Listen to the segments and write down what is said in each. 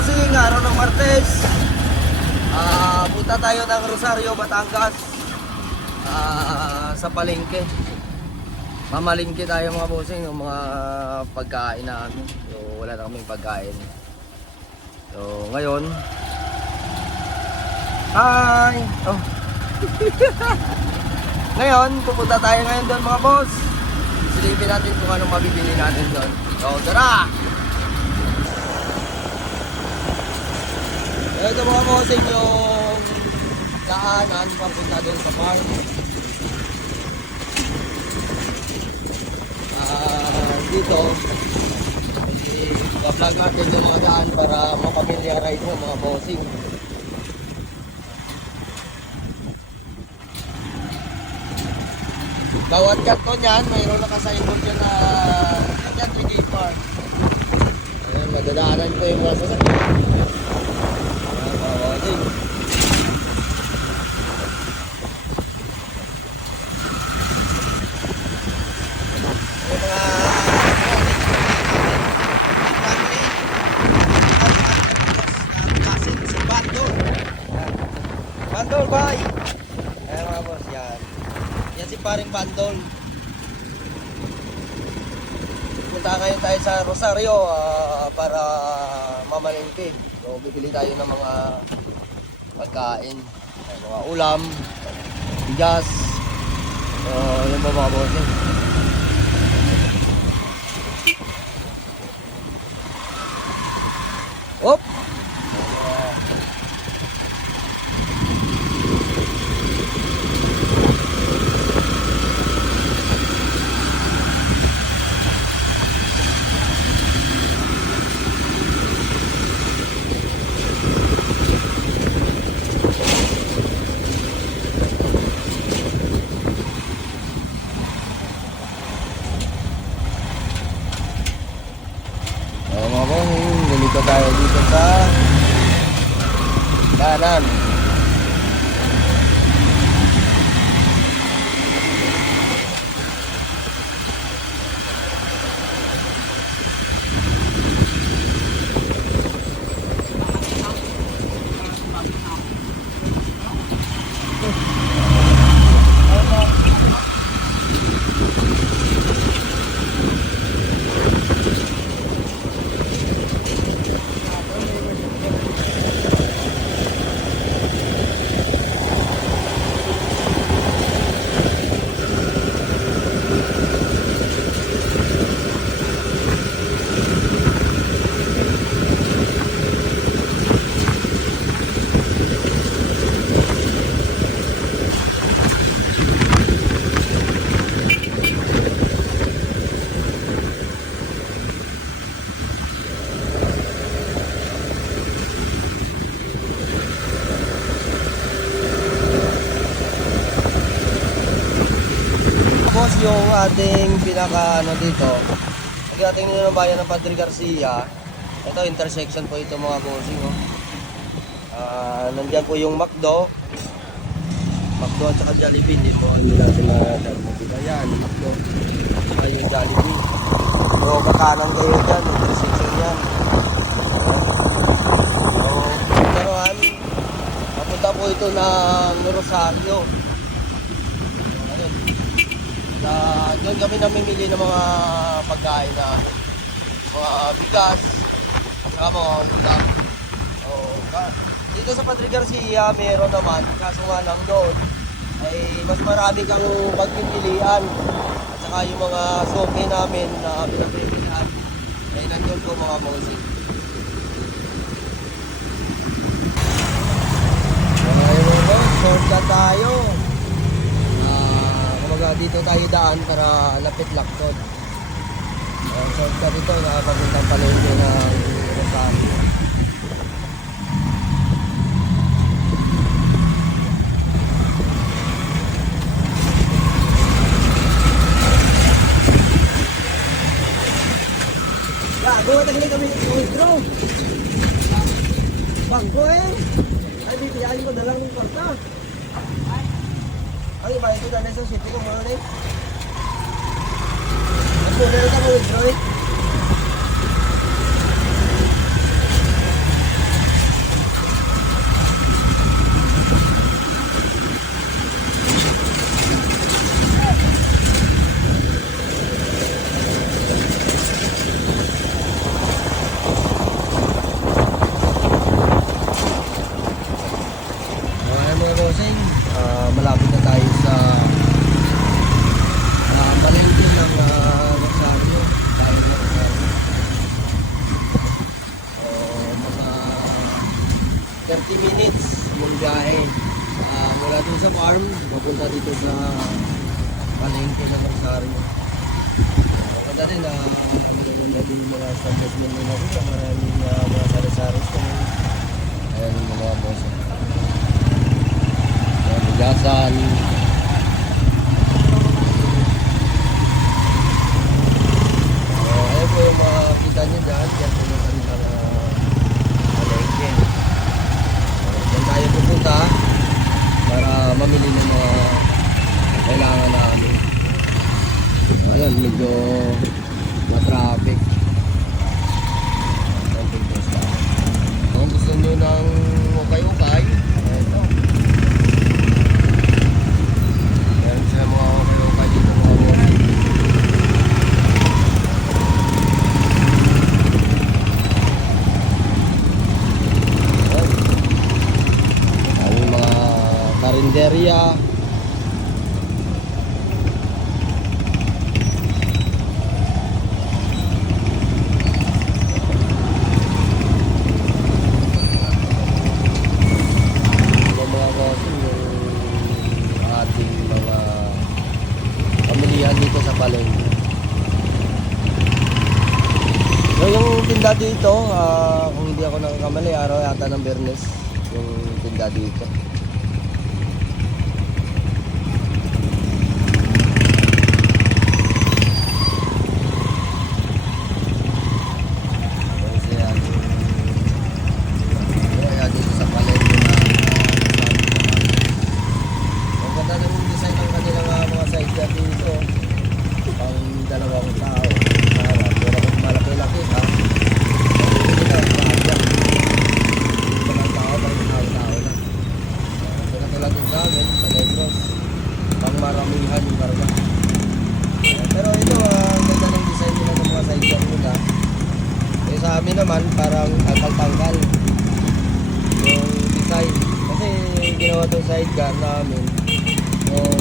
bossing, araw ng Martes. Punta tayo ng Rosario, Batangas. Sa palengke. Mamalingke tayo mga bossing ng mga pagkain namin. So wala na kaming pagkain. So ngayon, hi! Oh. Ngayon, pupunta tayo ngayon doon mga boss. Silipin natin kung anong mabibili natin doon. So tara! Ito mga bossing yung daanan papunta doon sa farm. Dito i-vlog natin yung mga daan para mapamilyarize mo mga bossing. Bawat kanto niyan mayroon nakasignboard dyan na dyan 3D Park. Ayan, madadaanan ko yung mga sasakyan. Bandol bay. Ayan mga boss, yan. Yan si paring Bandol. Punta ngayon tayo sa Rosario para mamalengke. So bibili tayo ng mga pagkain, mga ulam, bigas. Yun ba mga boss? Op! Dito tayo dito sa kanan. Yung ating pinaka dito, pagdating nyo ng bayan ng Padre Garcia, ito intersection po ito mga bossing. Nandiyan po yung McDo at saka Jollibee. Hindi po hindi natin na yan, McDo saka yung Jollibee. So kakanan kayo dyan, intersection yan. So karoon, papunta po ito ng Rosario. Doon kami namimili ng mga pagkain na mga bigas at saka mga ulam. Dito sa Padre Garcia meron naman, kaso nga lang doon ay mas marami kang pagpipilian at saka yung mga soke namin na pinapilihan ay nandiyon po mga bossing. Ayun po, shortcut tayo. Dito tayo daan para lapit Lacton. Shortcut ito, nakapaguntang palengke ng Rosario. Gago, tagli kami withdraw. Bangko ay bibiyahin ko na lang ng kwarta. Ay, ba ito dahil sa city ko muna rin. Mas muna rin ka mo withdraw 30 minutes yung biyahe. Mula dun sa farm, papunta dito sa palengke ng Rosario. Maganda din na maganda din yung mga establishment nila dito. Maraming mga sari-sari store. Ayan yung mga boss. Ayan, bigasan. Ayan po yung mga kita nyo dyan. Yan po yung kanilang palengke. Yan tayo pupunta para mamili ng mga kailangan namin. Ayan, medyo na-traffic. Kung gusto nyo ng ukay-ukay, ito. Meron siya mga ukay-ukay dito mga ukay. Ang mga karinderya. Dito sa palengke. So yung tinda dito, kung hindi ako nakakamali, araw yata ng Biyernes yung tinda dito. Kaya dito sa palengke na ang ganda ng design ng kanilang mga side car dito. Pang dalawang tao. Pero kung malaki-laki ha, hindi na maagya. Dalawang tao, dalawang tao na. So natulad din sa amin, sa Negros, pang maramihan yung karga. Pero ito, ang ganda ng design nila ng mga sidecar nila. Eh sa amin naman, parang tangkal-tangkal yung design. Kasi ginawa itong sidecar namin, yung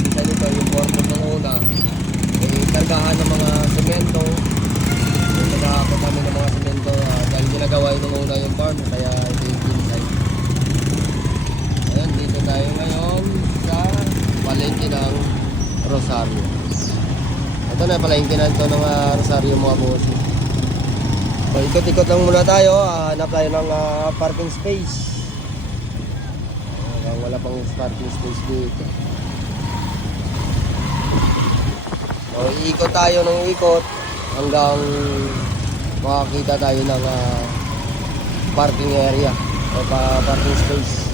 design nito, yung purpose ng una, kargahan ng mga semento. Nagkakapot namin ng mga semento dahil ginagawa yung una yung farm, kaya ito yung design. Ayun, dito tayo ngayon sa palengke ng Rosario. Ito na palengke na ito ng Rosario mga boss. So, ikot-ikot lang muna tayo, hanap tayo ng parking space. Wala pang parking space dito. So, iikot tayo ng ikot hanggang makakita tayo ng parking area o parking space.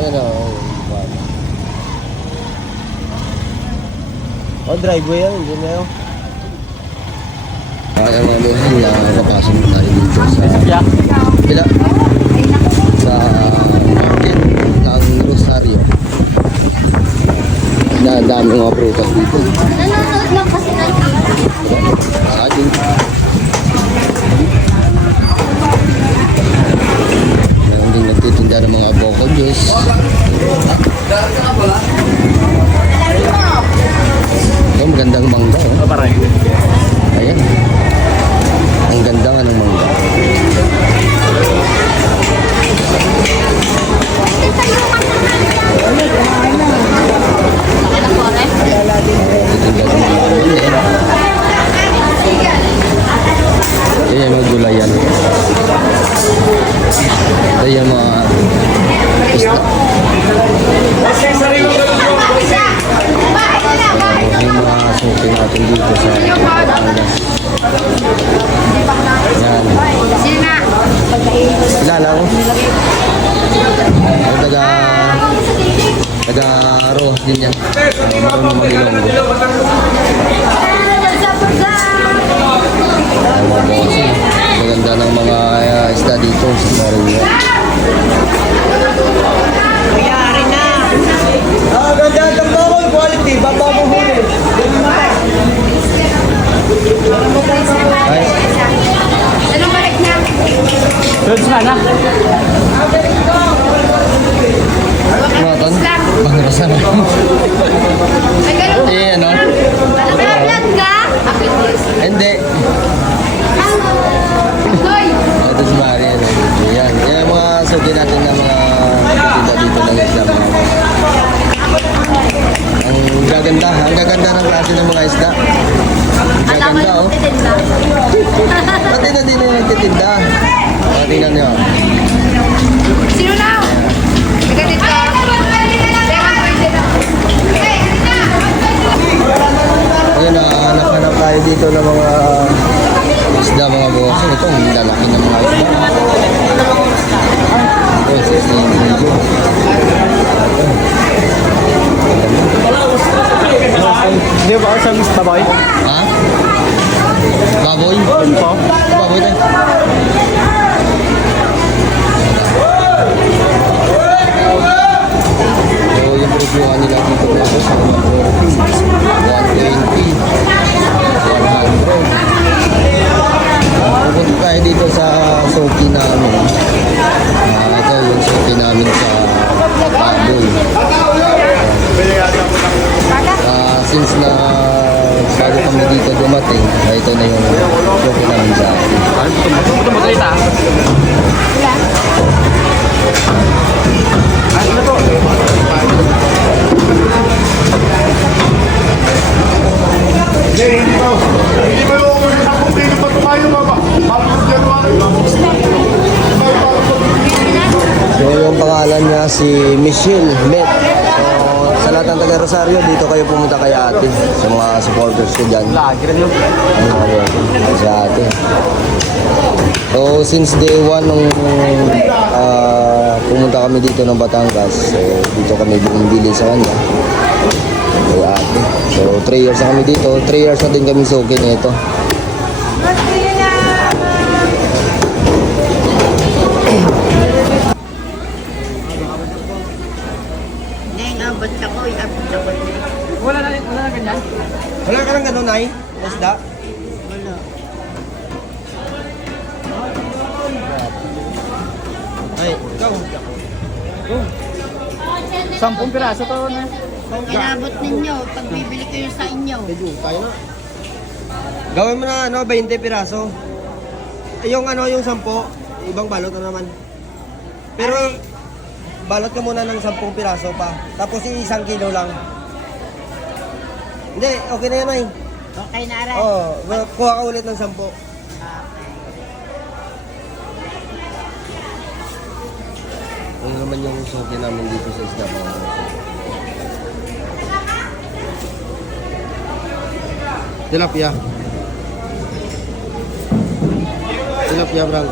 Ayan o. Driveway yan, hindi na yun. Kaya mga luhan na papasok tayo dito sa bila sa market ng Rosario. Ang dami mga prutas dito. Nanonood lang kasi Saging. Meron din nagtitinda ng mga boko juice. Ito, magandang mangga. Ayan. Ang ganda nga ng mangga. Ayan mga gulayan. Ayan mga isda. Ayan mga suki natin dito sa Batangas. Ayan. Kilala ko. Ang taga-rohas din yan. Marunong mag-ilonggo. Maganda ng mga isda dito sa Maria. Kuyari na. Ganda itong bawang quality, baba mo huli. Ay. Anong balik na? Goods na na. Matan? Bangrasan. Ay, ganun. Eh, ano? Naka-vlog ka? Ay, gaganda ng klase ng mga isda. Alam mo Gaganda, yung oh. titinda. Pati na din yung nagtitinda. Tingnan nyo. Sino na? Taga dito. Ayun, hanap tayo dito ng mga isda, mga boss. Ito, ang lalaki ng mga isda. Ito, 16 kilo. Hindi ba sa Miss Baboy? Ha? Baboy? Po? Baboy tayo. So, yung presyuhan nila dito mga boss, 120, 100. Pupunta tayo dito sa soki namin. Ito yung soki namin sa baboy. Since na bago kami dito dumating, ito na yung soki namin sa atin. Tumutuloy ta. Ano po? Hindi ba yung hindi pa tumayo ba? Parang January. So yung pangalan niya si Michelle Met. So sa lahat ng taga Rosario, dito kayo pumunta kay ate. Sa mga supporters ko dyan. Lagi rin yung... Si ate. So since day 1 nung pumunta kami dito ng Batangas, so dito kami bumibili sa kanya. Kay ate. So 3 years na kami dito. 3 years na din kami suki nito. Neng, abot ako. Abot ako. Wala na ganyan. Wala ka ng ganun, Nay? Isda? Wala. Ay, ikaw. 10 piraso to na. Kung inabot ninyo, pag bibili ko yung sa inyo. Tayo na. Gawin mo na 20 piraso. Yung yung 10, ibang balot na naman. Pero balot ka muna ng 10 piraso pa. Tapos 1 kilo lang. Hindi, okay na yan ay. Okay na aray. Kuha ka ulit ng 10. Okay. Ano naman yung suki namin dito sa isda mga tilapia. Tilapia, bro.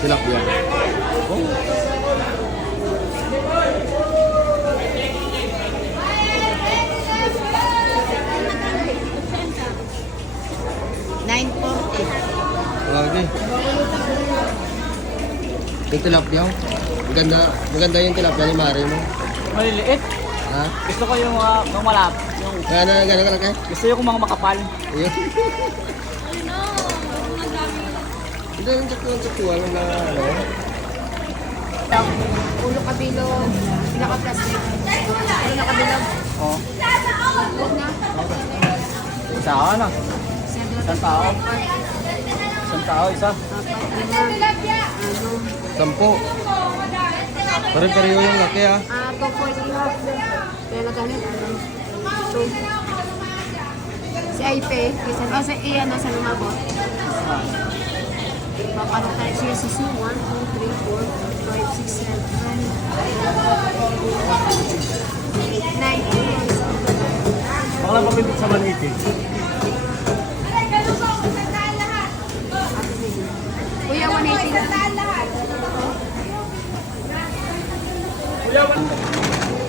Tilapia. Lagi. Yung tilapia. Maganda yung tilapia ni Mare mo. Maliliit. Ha? Gusto ko yung mga malap. Yung, Gano'n ka lang kayo? gusto yung mga makapal. Ayun. Hindi, yung tsakuan lang na Ulo kabilo, pinaka-plastic. Ulo kabilo. Oo. Huwag na. Isa ka na. Isang tao. Isa. Sampo. Pare-pareho yung laki ha. 240 half. Kaya naghanap. So, si Aipe, sa iyan na sa lumabot. Paano tayo siya si Sue? 1, 2, 3, 4, 5, 6, 7, 8, 9, 10. Baka lang papipit sa maniti. Kuya, 180 na.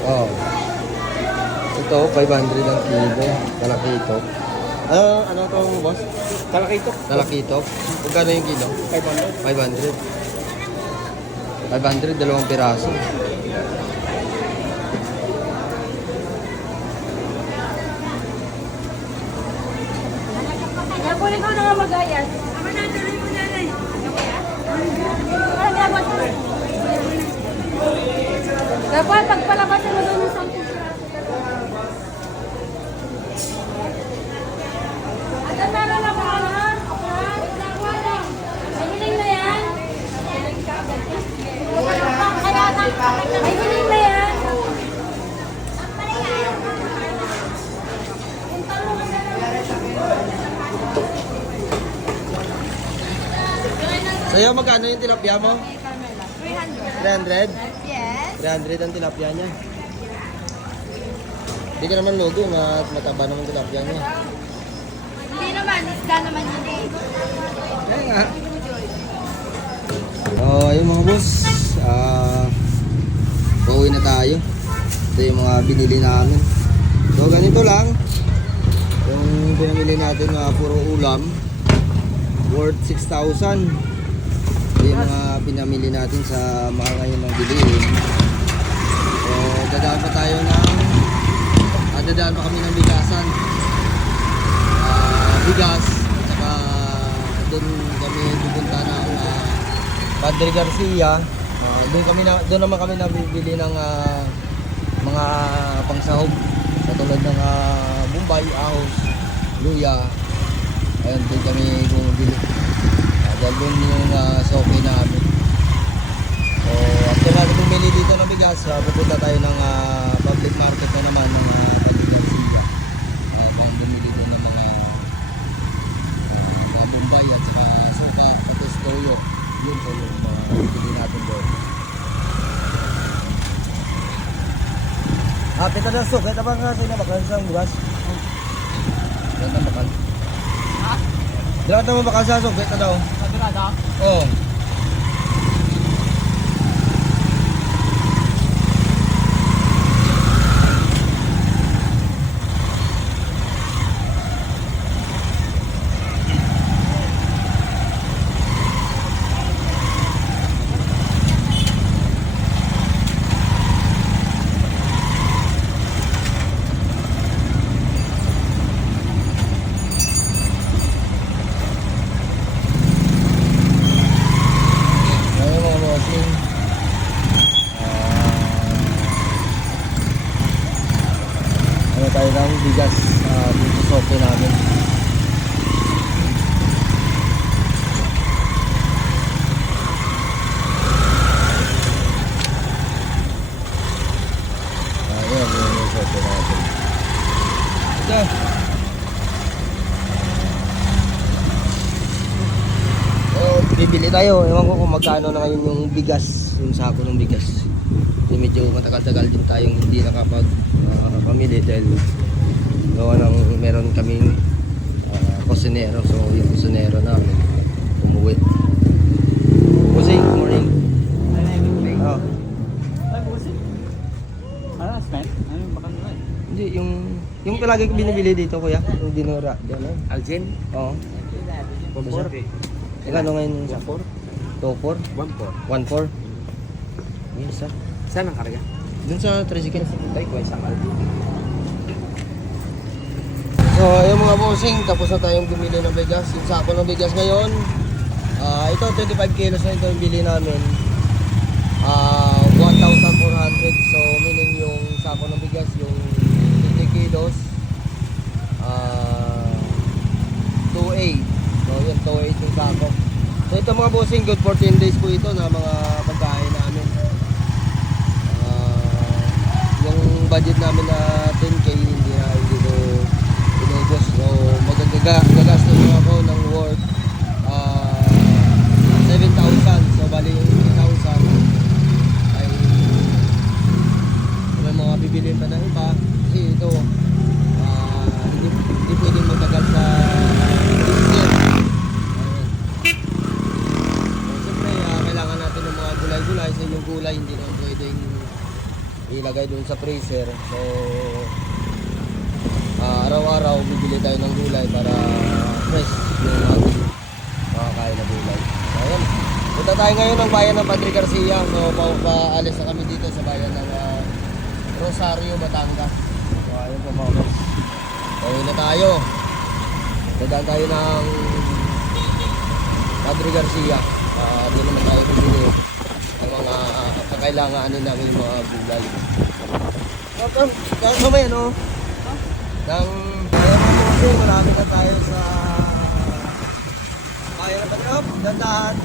Oh. Ito, 500 ang kilo. Malaki ito. Ano to boss? Talakito. Malaki ito. Magkano yung kilo? 500. 500. 500, dalawang piraso. Kunin ko na nga mag-ayas. Dapat pagpalabasin mo doon ng 10 At ang meron na ba? Ay, hiling na yan. Ay, hiling na yan. Sa'yo, magkano yung tilapia mo? May Carmela. 300? Yes. 300 ang tilapia niya. Hindi ka naman lugi, mataba naman tilapia niya. Hindi naman, isda naman yun eh. Kaya nga. Ayun mga boss. Pauwi na tayo. Ito yung mga binili namin. So ganito lang. Yung pinamili natin na puro ulam. Worth 6,000. Ito yung mga pinamili natin sa mga ngayon ng bilihin. So dadaan pa tayo ng dadaan pa kami ng bigasan. Bigas. At saka doon kami pupunta ng Padre Garcia. Doon naman kami nabibili ng mga pangsahog. Katulad ng Bombay, Ahos, Luya. Ayun, doon kami bumibili. Dahil doon yung soke namin. So, after natin bumili dito ng bigas, pupunta tayo ng public market na naman ng Padre Garcia. Kung bumili doon ng mga Bombay at saka suka, tapos toyo. Yun po yung bibili natin doon. Kita na suka, ito bang kasi nabakal sa bukas? Diyan na bakal. Ha? Diyan na bakal sa suka, ito daw. Sagrada? Oo. Ayun mga bossing. Ano tayo ng bigas dito sa soke namin. Ayun yung soke natin. Ito. Bibili tayo. Ewan ko kung magkano na ngayon yung bigas, yung sako ng bigas. Kasi medyo matagal-tagal din tayong hindi nakapag-pamili dahil gawa ng meron kaming kusinero. So yung kusinero namin umuwi. Kusing, good morning. Oh. Ay, busi. Ano, spent? Ano yung bakal nila eh? Hindi, yung palagi ko binibili dito kuya, yung dinura. Diyan na. Algin? Oo. Pambor? Magkano ngayon sa 4? 2-4? 1-4. 1-4? Yes ah. Saan ang karga? Dun sa tricycle. Ay, kuha isang algin. So ayun mga bossing, tapos na tayong bumili ng bigas. Yung sako ng bigas ngayon, ito 25 kilos na ito yung bili namin. 1,400. So meaning yung sako ng bigas, yung 50 kilos, 2.8. So yun, 2.8 yung sako. So ito mga bossing, good for 10 days po ito na mga pagkain namin. Yung budget namin na 10k hindi ko inubos. So magagastos mo ako ng worth 7,000. So bali yung 8,000 ay may mga bibilin pa ng iba kasi ito hindi pwedeng matagal sa freezer. So siyempre kailangan natin ng mga gulay-gulay. So yung gulay hindi naman pwedeng ilagay doon sa freezer. So araw-araw bibili tayo ng gulay para fresh yung ating makakain na gulay. So ayun, punta tayo ngayon ng bayan ng Padre Garcia. So paalis na kami dito sa bayan ng Rosario, Batangas. So ayun po mga boss, pauwi na tayo. Dadaan tayo ng Padre Garcia. Doon naman tayo bibili ng mga kakailanganin namin yung mga gulay. Kamay ano? Nang ayaw mo po, marami na tayo sa bayan ng Padre. Dandahan.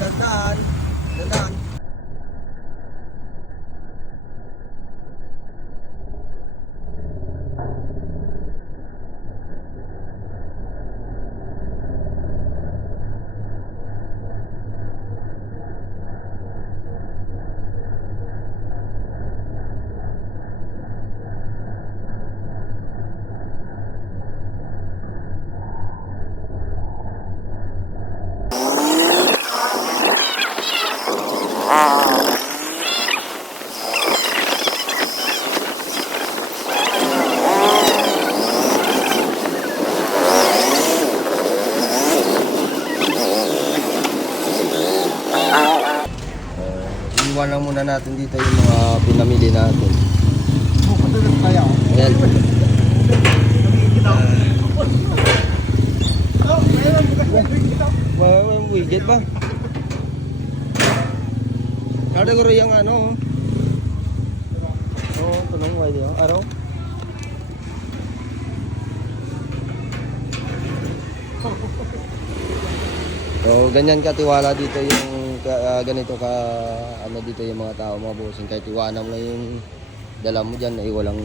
na natin dito yung mga pinamili natin. Ayan. May widget ba? Ada ko rin yung ano. Oh, tunong wide yung araw. So, ganyan katiwala dito yung ganito ka ano dito yung mga tao, mga bossing, kahit iwanan mo yung dala mo diyan ay walang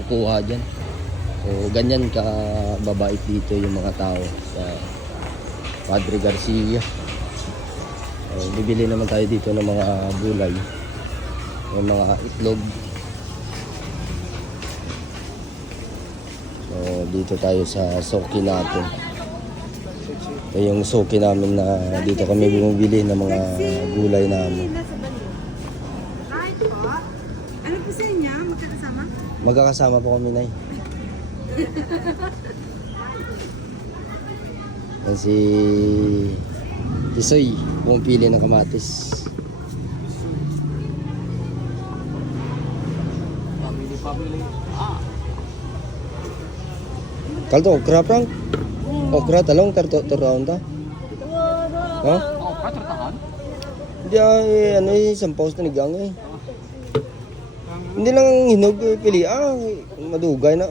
kukuha diyan. So, ganyan ka babait dito yung mga tao sa Padre Garcia. So, bibili naman tayo dito ng mga gulay, yung mga itlog. So, dito tayo sa soki natin. Ito yung soki namin na dito kami bumibili ng mga gulay namin. Hi po. Ano po sa inyo? Magkakasama? Magkakasama po kami, Nay. Yan si Tisoy, pumipili ng kamatis. Family. Ah. Kalto, okra prang? Okra talong, tartaon ta? Ha? Oh, katratahan? Hindi ano isang paus na nigang eh. Hindi lang hinog pili. Madugay na.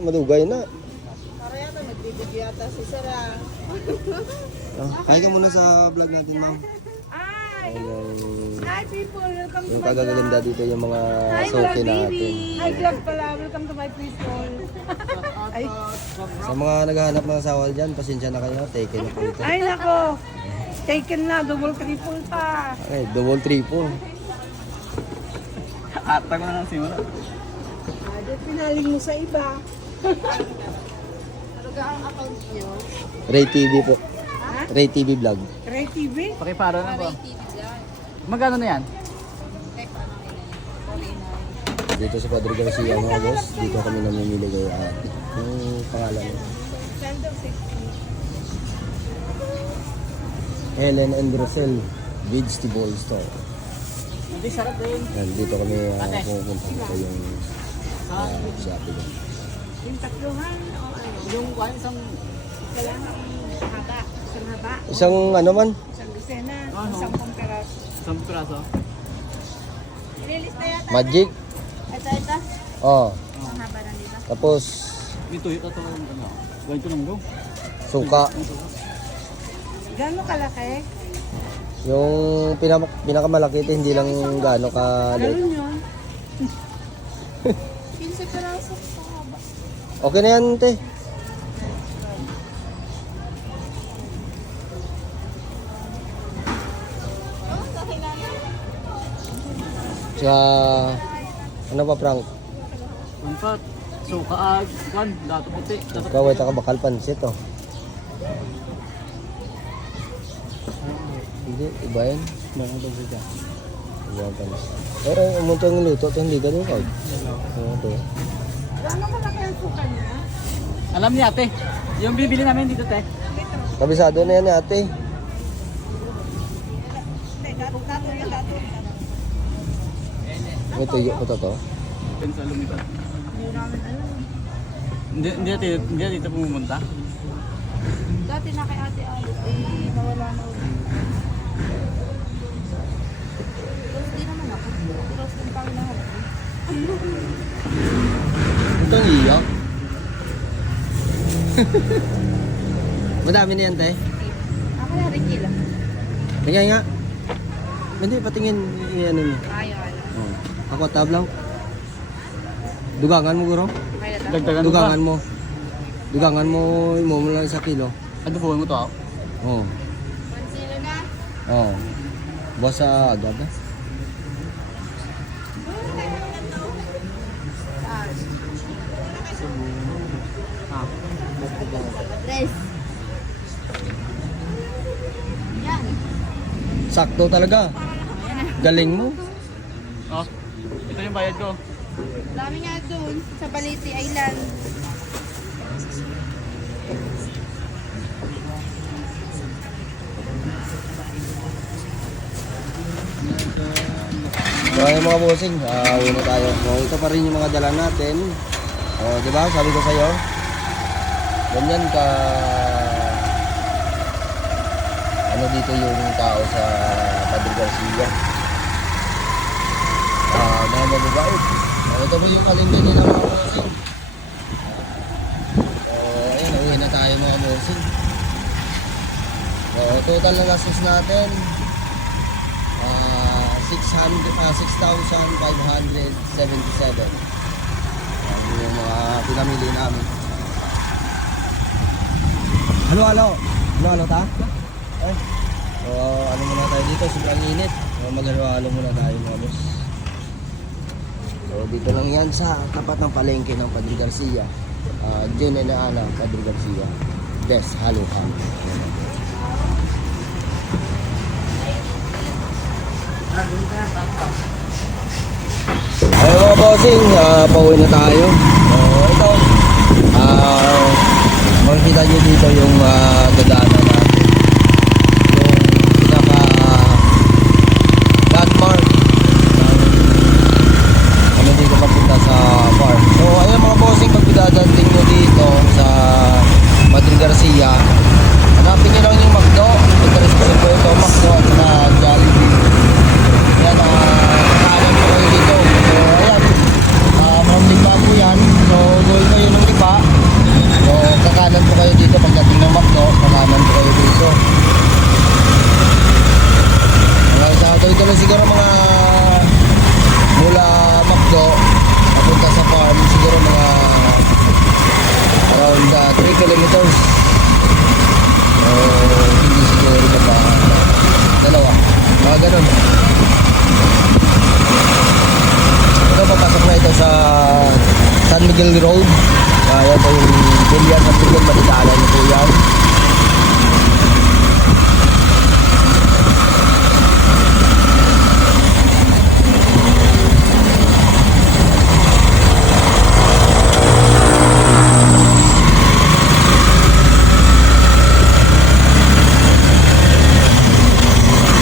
Para yata magbibigay yata si Sarah. Kaya ka muna sa vlog natin, ma'am. Hi! Ayun, Hi people! Welcome to yung my kagaganda vlog. dito yung mga Hi soke vlog natin. baby! Hi vlog pala! Welcome to my people! Ay, Sa mga naghahanap ng asawa dyan, pasensya na kayo. Taken na po ito. ay nako! Taken na! Double triple pa! Okay, double triple. Ata ko na lang simula. Pinaling mo sa iba. Ano ka ang account niyo? Ray TV po. Ha? Ray TV vlog. Ray TV? Pakiparo na po. Magkano na yan? Dito sa Padre Garcia, mga boss. Dito kami namimili kay ate. Yung pangalan niya. Helen and Rosel Vegetable Store. Hindi, sarap din. Yan, dito kami pupunta dito yung shopping. Yung tatluhan o ano? Yung kwan, isang... Kailangan haba. Isang haba. Isang ano man? Isang dosena. Ano? Isang pangkaras. Isang piraso. Ililis na yata. Magic. Ito. Oh. Isang haba na dito. Tapos May tuyo ito ano. Ganito lang go. suka. Gano'ng kalaki? Yung pinakamalaki ito, hindi lang gaano ka Ganun yun. 15 peraso sa haba. Okay na yan, te. Oo, sa kailangan. Sa ano pa, Frank? Unpat. So, kwan, dato puti. Kaway ta ka bakal pansit, oh. Hindi, iba yan. Mga bagay ka. Iba ang pansit. Pero umunto yung luto, ito hindi ganun ka. Oo, ito. Gano'ng kalaki ang suka niya? Alam niya ate, yung bibili namin dito te. Kabisado na yan, ate. May tuyo ko to. Yan sa lumipat. Hindi namin alam. Hindi dito pumunta. Dati na kay Ate Alice, eh, nawala na ulit. Rose din naman ako. Rose din pa lahat. Ito ang iyo. Madami na yan, te. Ako na rin kila. Tingnan nga. Hindi, patingin yung ano niya. Ayaw. Oh. Ako tab lang. Dugangan mo, guro. Kaya na. Dagdagan mo pa. Dugangan mo. Dugangan mo, imo mo lang 1 kilo. Ano po mo to ako? Oo. 1 kilo na. Oo. Boss sa agad na. Ah. Tres. Yan. Sakto talaga. Galing mo. Oh, ito yung bayad ko. Dami nga doon sa Balete Island. So, yung mga bossing, uwi na tayo. So, ito pa rin yung mga dala natin. Di ba? Sabi ko sa'yo, ganyan ka ano dito yung tao sa Padre Garcia. Mga mababait. Ito po yung kalingin nila mga bossing. Ayun, uwi na tayo mga bossing. Total na gastos natin 6,577. Yung mga pinamili namin. Halo ta? Ano muna tayo dito, sobrang init. Maghalo muna tayo mga boss. So dito lang yan sa tapat ng palengke ng Padre Garcia. June and Ana, Padre Garcia. Best halo ham. Ayun mga bossing, pauwi na tayo. Ito, makikita nyo dito yung dadaanan natin. Yung pinaka landmark ng ano dito papunta sa farm. So ayun mga bossing, pag pinadating nyo dito sa Padre Garcia, hanapin nyo lang yung McDo. Interested ko ito, McDo at na Jollibee. Yan, kakanan po kayo dito. So, ayan. From Lipa po yan. So, gawin kayo ng Lipa. So, kakanan po kayo dito. Pagdating ng McDo, kakanan po kayo dito. Sa tuloy-tuloy siguro mga mula McDo, papunta sa farm, siguro mga around 3 kilometers. So, hindi siguro ito pa dalawa. Mga ganun. Ito, papasok na ito sa San Miguel Road. Kaya ito yung Julian San Miguel, matitaanan nyo po yan.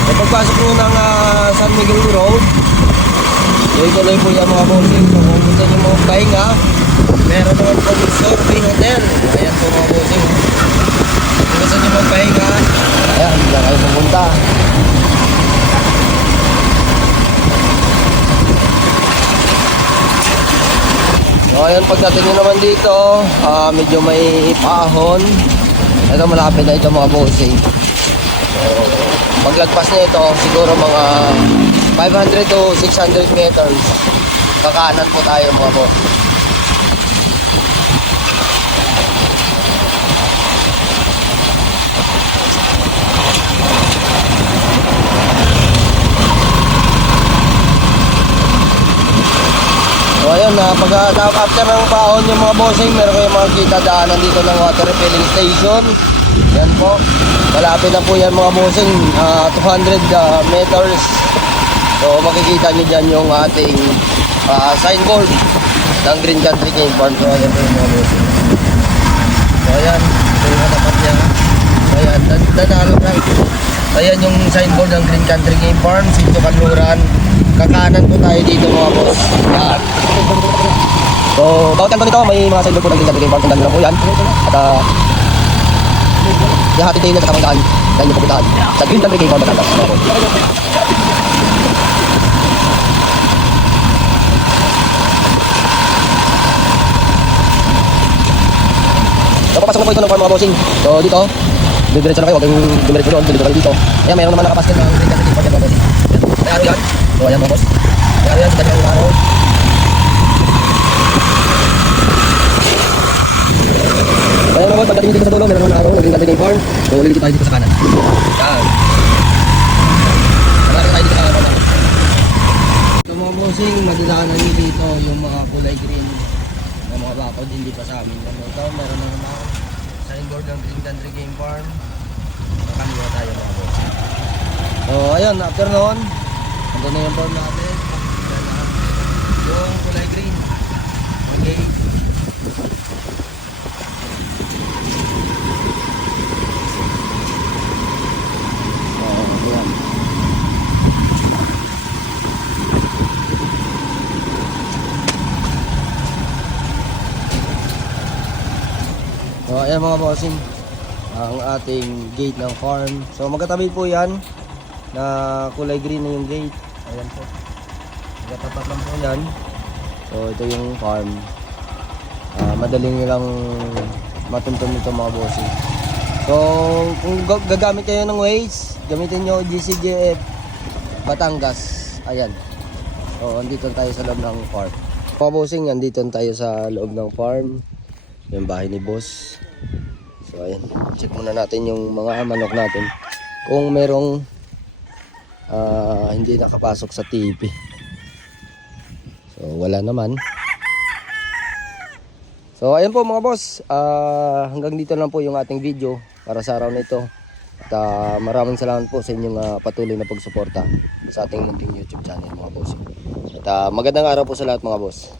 So, pagpasok nyo ng San Miguel Road, tuloy-tuloy po yan mga bossing. So kung gusto nyo mga pahinga, meron naman po yung Surfing Hotel. Ayan po mga bossing. Kung gusto nyo mga pahinga, ayan, hindi lang kayo pupunta. So ayan, pagdating nyo naman dito, medyo may paahon. Ito, malapit na ito mga bossing. So paglagpas na ito, siguro mga 500 to 600 meters, kakanan po tayo mga boss. So ayun, after ng paon yung mga bossing, meron kayong makikita daanan dito ng water refilling station. Yan po, malapit na po yan mga bossing, 200 meters. So makikita nyo dyan yung ating signboard ng Green Country Game Farm. So ayan po yung mga bossing. So ayan, ito yung katapat niya. So ayan, dadalo right. So ayan yung signboard ng Green Country Game Farm, Sitio Kanluran. Kakanan po tayo dito mga boss. Yan. So bawat kanto nito may mga signboard po ng Green Country Game Farm. Tandaan nyo lang po yan. At lahat ito yung nasa kamangkaan na inyo pupuntahan sa Green Country Game Farm Batangas. So papasok na po ito ng farm mga bossing. So dito, diretso na kayo, huwag kayong dumiretso doon, dito kayo dito. Ayan, mayroon naman nakapaskin ng Green Country Game Farm mga bossing. May araw yan. So ayan mga boss. May araw yan, sa kanyang araw. Ayan mga boss, pagdating dito sa dulo, meron naman araw ng Green Country Game Farm. So ulit tayo dito sa kanan. Yan. Malaki tayo dito sa kanan. So mga bossing, madadaanan nyo dito yung mga kulay green na mga bakod, hindi pa sa amin. Ito, meron naman ako signboard ng Green Country Game Farm. Makamila tayo mga bossing. So ayun, after noon, ando na yung farm natin. Yan na. Yung kulay green. Okay. Ayan. Ayan mga bossing, ang ating gate ng farm. So magkatabi po yan, na kulay green na yung gate. Ayan po. Magkatapat lang po yan. So ito yung farm. Madaling nilang matuntun nito mga bossing. So kung gagamit kayo ng Waze, gamitin nyo GCGF Batangas. Ayan. So andito tayo sa loob ng farm. Mga bossing, andito tayo sa loob ng farm. Yung bahay ni boss. So ayan, check muna natin yung mga manok natin kung merong hindi nakapasok sa TV. So wala naman. So ayan po mga boss, hanggang dito lang po yung ating video para sa araw na ito. At maraming salamat po sa inyong patuloy na pagsuporta sa ating munting YouTube channel mga boss. At magandang araw po sa lahat mga boss.